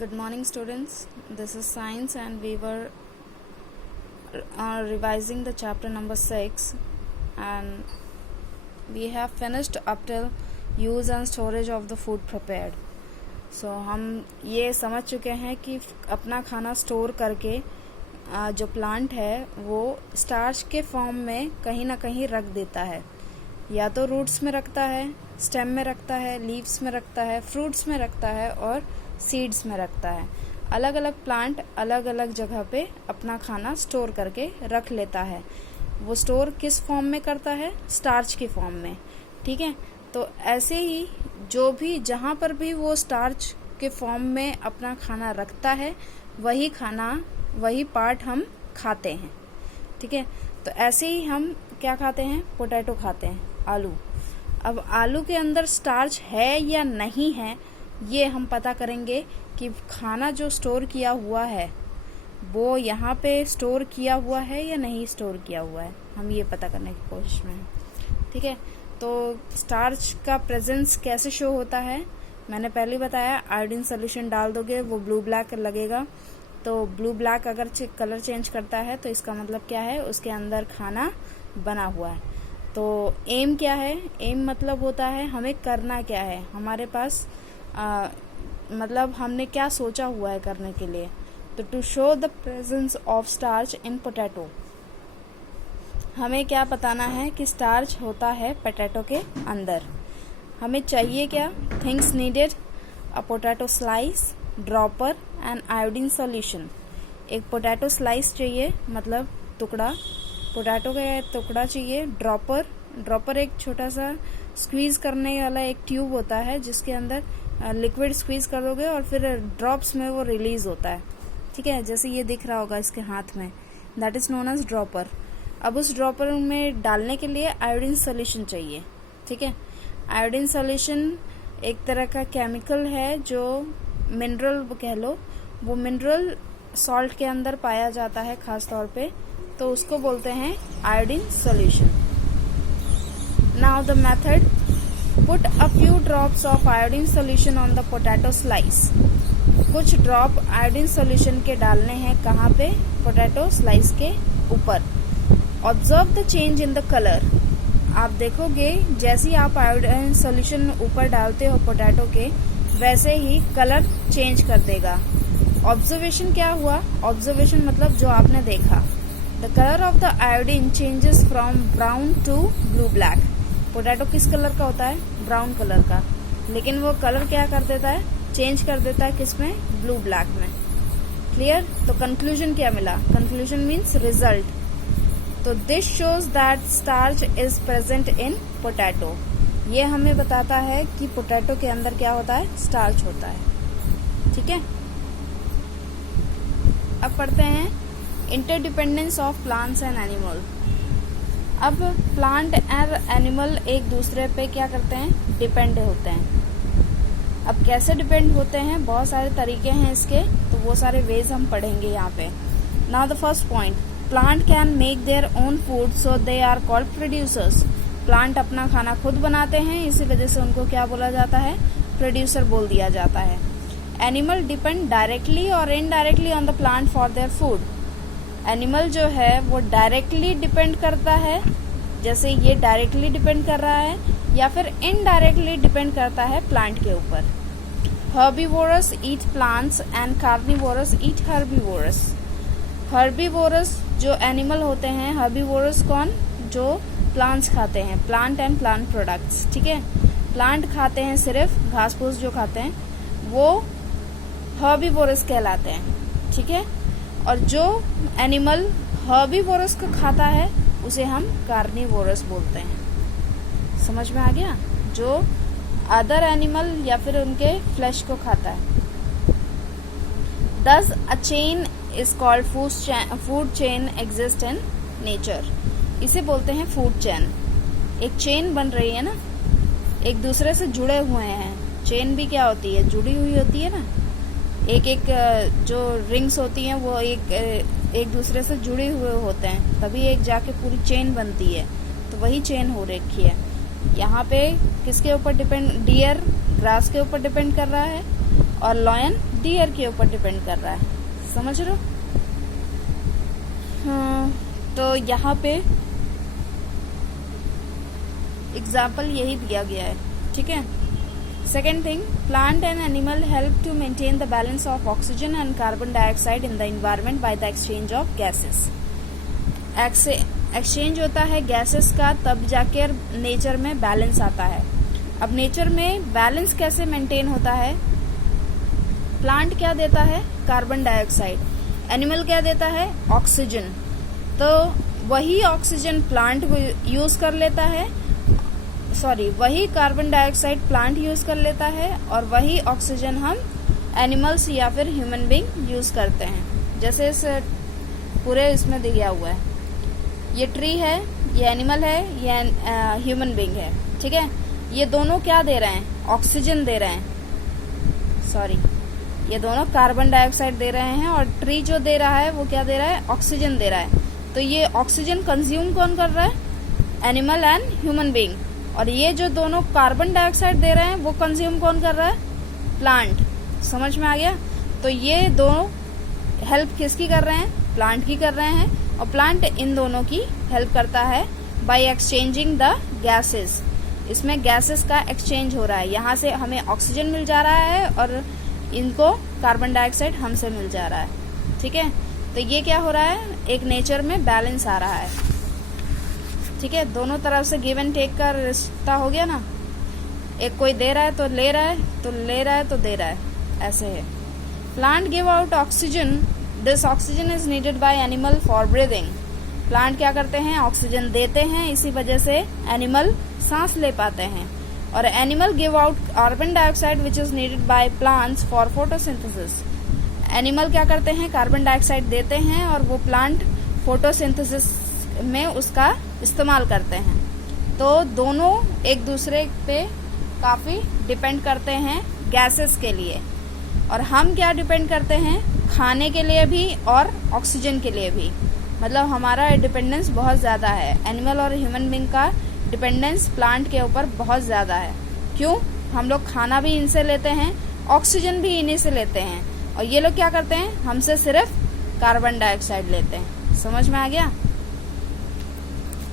Good morning, students. This is science, and we were revising the chapter number 6, and we have finished up till use and storage of the food prepared. So हम ये समझ चुके हैं कि अपना खाना store करके जो प्लांट है वो स्टार्च के फॉर्म में कहीं ना कहीं रख देता है, या तो रूट्स में रखता है, स्टेम में रखता है, लीव्स में रखता है, फ्रूट्स में रखता है और सीड्स में रखता है। अलग अलग प्लांट अलग अलग जगह पे अपना खाना स्टोर करके रख लेता है। वो स्टोर किस फॉर्म में करता है? स्टार्च के फॉर्म में। ठीक है, तो ऐसे ही जो भी जहाँ पर भी वो स्टार्च के फॉर्म में अपना खाना रखता है वही पार्ट हम खाते हैं। ठीक है, तो ऐसे ही हम क्या खाते हैं? पोटैटो खाते हैं, आलू। अब आलू के अंदर स्टार्च है या नहीं है ये हम पता करेंगे कि खाना जो स्टोर किया हुआ है वो यहाँ पे स्टोर किया हुआ है या नहीं स्टोर किया हुआ है, हम ये पता करने की कोशिश में हैं। ठीक है, तो स्टार्च का प्रेजेंस कैसे शो होता है? मैंने पहले बताया, आयोडीन सोल्यूशन डाल दोगे वो ब्लू ब्लैक लगेगा। तो ब्लू ब्लैक अगर कलर चेंज करता है तो इसका मतलब क्या है? उसके अंदर खाना बना हुआ है। तो एम क्या है? एम मतलब होता है हमें करना क्या है, हमारे पास मतलब हमने क्या सोचा हुआ है करने के लिए। तो to show the presence of starch in potato, हमें क्या बताना है कि स्टार्च होता है पोटैटो के अंदर। हमें चाहिए क्या? Things needed: a potato slice, dropper and iodine solution. एक पोटैटो स्लाइस चाहिए, मतलब टुकड़ा, पोटैटो का टुकड़ा चाहिए। ड्रॉपर एक छोटा सा स्क्वीज करने वाला एक ट्यूब होता है जिसके अंदर लिक्विड स्क्वीज कर दोगे और फिर ड्रॉप्स में वो रिलीज होता है। ठीक है, जैसे ये दिख रहा होगा इसके हाथ में, that is known as dropper. अब उस ड्रॉपर में डालने के लिए आयोडीन सोल्यूशन चाहिए। ठीक है, आयोडीन सोल्यूशन एक तरह का केमिकल है जो मिनरल कह लो, वो मिनरल सॉल्ट के अंदर पाया जाता है खास तौर पे, तो उसको बोलते हैं iodine solution. Now the method: put a few drops of iodine solution on the potato slice। कुछ ड्रॉप आयोडीन सोल्यूशन के डालने हैं कहाँ पे? पोटैटो स्लाइस के ऊपर। Observe the change in the colour. आप देखोगे जैसे ही आप आयोडीन सोल्यूशन ऊपर डालते हो पोटैटो के, वैसे ही कलर चेंज कर देगा। ऑब्जर्वेशन क्या हुआ? ऑब्जर्वेशन मतलब जो आपने देखा। The colour of the iodine changes from brown to blue black. Potato किस कलर का होता है? ब्राउन कलर का, लेकिन वो कलर क्या कर देता है? चेंज कर देता है किसमें? ब्लू ब्लैक में। क्लियर? तो कंक्लूजन क्या मिला? Conclusion means result. तो this shows that starch is present in potato. ये हमें बताता है कि पोटैटो के अंदर क्या होता है? स्टार्च होता है। ठीक है, अब पढ़ते हैं interdependence of plants and animal. अब प्लांट और एनिमल एक दूसरे पे क्या करते हैं? डिपेंड होते हैं। अब कैसे डिपेंड होते हैं? बहुत सारे तरीके हैं इसके, तो वो सारे वेज हम पढ़ेंगे यहाँ पे। Now the first point: plant can make their own food so they are called producers. Plant अपना खाना खुद बनाते हैं, इसी वजह से उनको क्या बोला जाता है? प्रोड्यूसर बोल दिया जाता है। एनिमल डिपेंड डायरेक्टली और indirectly on the plant for their food. Animal जो है वो डायरेक्टली डिपेंड करता है, जैसे ये डायरेक्टली डिपेंड कर रहा है, या फिर इनडायरेक्टली डिपेंड करता है प्लांट के ऊपर। Herbivores eat plants and carnivores eat herbivores. Herbivores जो एनिमल होते हैं, हर्बीवोरस कौन? जो प्लांट्स खाते हैं, प्लांट एंड प्लांट प्रोडक्ट्स। ठीक है, प्लांट खाते हैं, सिर्फ घास फूस जो खाते हैं वो हर्बीवोरस कहलाते हैं। ठीक है, और जो एनिमल हर्बीवोरस को खाता है उसे हम कार्निवोरस बोलते हैं। समझ में आ गया? जो अदर एनिमल या फिर उनके फ्लैश को खाता है। Thus a chain is called food chain exist in nature। इसे बोलते हैं फूड चेन। एक चेन बन रही है ना, एक दूसरे से जुड़े हुए हैं। चेन भी क्या होती है? जुड़ी हुई होती है ना। एक एक जो रिंग्स होती हैं वो एक दूसरे से जुड़े हुए होते हैं, तभी एक जाके पूरी चेन बनती है। तो वही चेन हो रखी है। यहाँ पे किसके ऊपर डिपेंड? डियर ग्रास के ऊपर डिपेंड कर रहा है, और लॉयन डियर के ऊपर डिपेंड कर रहा है। समझ रहे हो? हाँ, तो यहाँ पे एग्जाम्पल यही दिया गया है। ठीक है। Second thing, plant and animal help to maintain the balance of oxygen and carbon dioxide in the environment by the exchange of gases. Exchange होता है गैसेस का, तब जाकर नेचर में बैलेंस आता है। अब नेचर में बैलेंस कैसे मेंटेन होता है? प्लांट क्या देता है? Carbon dioxide. एनिमल क्या देता है? ऑक्सीजन। तो वही ऑक्सीजन प्लांट यूज कर लेता है, वही कार्बन डाइऑक्साइड प्लांट यूज कर लेता है, और वही ऑक्सीजन हम एनिमल्स या फिर ह्यूमन बीइंग यूज करते हैं। जैसे इस पूरे इसमें दिया हुआ है, ये ट्री है, ये एनिमल है, ये ह्यूमन बीइंग है। ठीक है। ये दोनों क्या दे रहे हैं? ऑक्सीजन दे रहे हैं। ये दोनों कार्बन डाइऑक्साइड दे रहे हैं, और ट्री जो दे रहा है वो क्या दे रहा है? ऑक्सीजन दे रहा है। तो ये ऑक्सीजन कंज्यूम कौन कर रहा है? Animal and human being. और ये जो दोनों कार्बन डाइऑक्साइड दे रहे हैं वो कंज्यूम कौन कर रहा है? प्लांट। समझ में आ गया? तो ये दोनों हेल्प किसकी कर रहे हैं? प्लांट की कर रहे हैं, और प्लांट इन दोनों की हेल्प करता है बाय एक्सचेंजिंग द गैसेस। इसमें गैसेस का एक्सचेंज हो रहा है, यहाँ से हमें ऑक्सीजन मिल जा रहा है और इनको कार्बन डाइऑक्साइड हमसे मिल जा रहा है। ठीक है। तो ये क्या हो रहा है? एक नेचर में बैलेंस आ रहा है। ठीक है। दोनों तरफ से गिव एंड टेक का रिश्ता हो गया ना। एक कोई दे रहा है तो ले रहा है, तो ले रहा है तो दे रहा है, ऐसे है। Plant give out oxygen, this oxygen is needed bye animal for breathing. Plant क्या करते हैं? ऑक्सीजन देते हैं, इसी वजह से एनिमल सांस ले पाते हैं। और animal give out carbon dioxide which is needed by plants for photosynthesis. Animal क्या करते हैं? कार्बन डाइऑक्साइड देते हैं, और वो प्लांट फोटोसिंथेसिस में उसका इस्तेमाल करते हैं। तो दोनों एक दूसरे पे काफी डिपेंड करते हैं गैसेस के लिए। और हम क्या डिपेंड करते हैं? खाने के लिए भी और ऑक्सीजन के लिए भी। मतलब हमारा डिपेंडेंस बहुत ज्यादा है। एनिमल और ह्यूमन बीइंग का डिपेंडेंस प्लांट के ऊपर बहुत ज्यादा है। क्यों? हम लोग खाना भी इनसे लेते हैं, ऑक्सीजन भी इन्हीं से लेते हैं, और ये लोग क्या करते हैं? हमसे सिर्फ कार्बन डाइऑक्साइड लेते हैं। समझ में आ गया?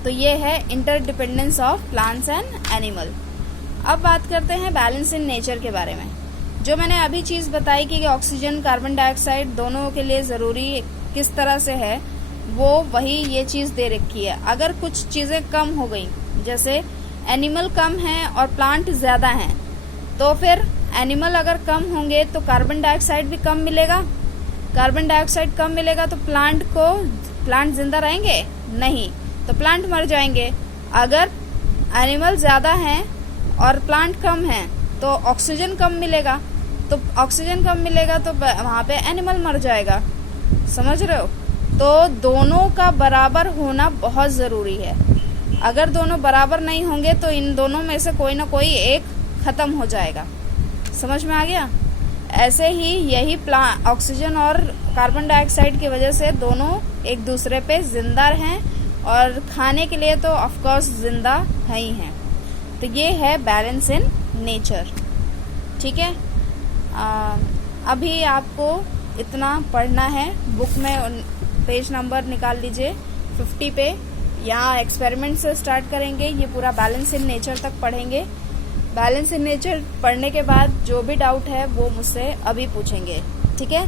तो ये है interdependence of plants and animal. अब बात करते हैं बैलेंस इन नेचर के बारे में। जो मैंने अभी चीज बताई कि ऑक्सीजन कार्बन डाइऑक्साइड दोनों के लिए जरूरी किस तरह से है, वो वही ये चीज दे रखी है। अगर कुछ चीजें कम हो गई, जैसे एनिमल कम है और प्लांट ज्यादा हैं, तो फिर एनिमल अगर कम होंगे तो कार्बन डाइऑक्साइड भी कम मिलेगा। कार्बन डाइऑक्साइड कम मिलेगा तो प्लांट जिंदा रहेंगे? नहीं, तो प्लांट मर जाएंगे। अगर एनिमल ज्यादा हैं और प्लांट कम है तो ऑक्सीजन कम मिलेगा, तो ऑक्सीजन कम मिलेगा तो वहां पे एनिमल मर जाएगा। समझ रहे हो? तो दोनों का बराबर होना बहुत जरूरी है। अगर दोनों बराबर नहीं होंगे तो इन दोनों में से कोई ना कोई एक खत्म हो जाएगा। समझ में आ गया? ऐसे ही यही ऑक्सीजन और कार्बन डाइऑक्साइड की वजह से दोनों एक दूसरे पे जिंदा हैं, और खाने के लिए तो ऑफ कोर्स जिंदा है ही हैं। तो ये है बैलेंस इन नेचर। ठीक है। अभी आपको इतना पढ़ना है। बुक में पेज नंबर निकाल लीजिए 50 पे। यहाँ एक्सपेरिमेंट से स्टार्ट करेंगे, ये पूरा बैलेंस इन नेचर तक पढ़ेंगे। बैलेंस इन नेचर पढ़ने के बाद जो भी डाउट है वो मुझसे अभी पूछेंगे। ठीक है।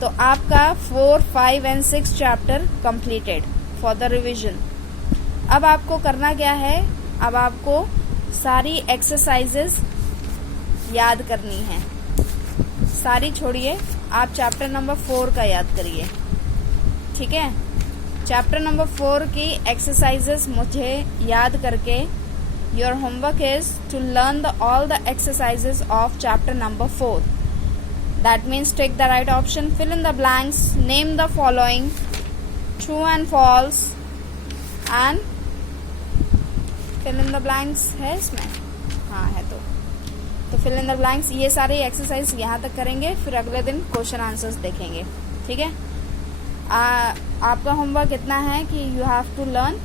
तो आपका 4, 5 and 6 chapter completed for the revision. अब आपको करना क्या है? अब आपको सारी एक्सरसाइजेस याद करनी है। सारी छोड़िए, आप चैप्टर नंबर 4 का याद करिए। ठीक है। चैप्टर नंबर 4 की एक्सरसाइजेस मुझे याद करके, your homework is to learn all the exercises of chapter number 4. That means take the right option, fill in the blanks, name the following, true and false, and fill in the blanks है इसमें? हाँ है। तो fill in the blanks, ये सारे exercise यहाँ तक करेंगे, फिर अगले दिन क्वेश्चन आंसर्स देखेंगे। ठीक है। आपका होमवर्क इतना है कि you have to learn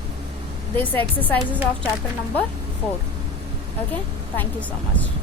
this exercises of chapter number 4. Okay, thank you so much.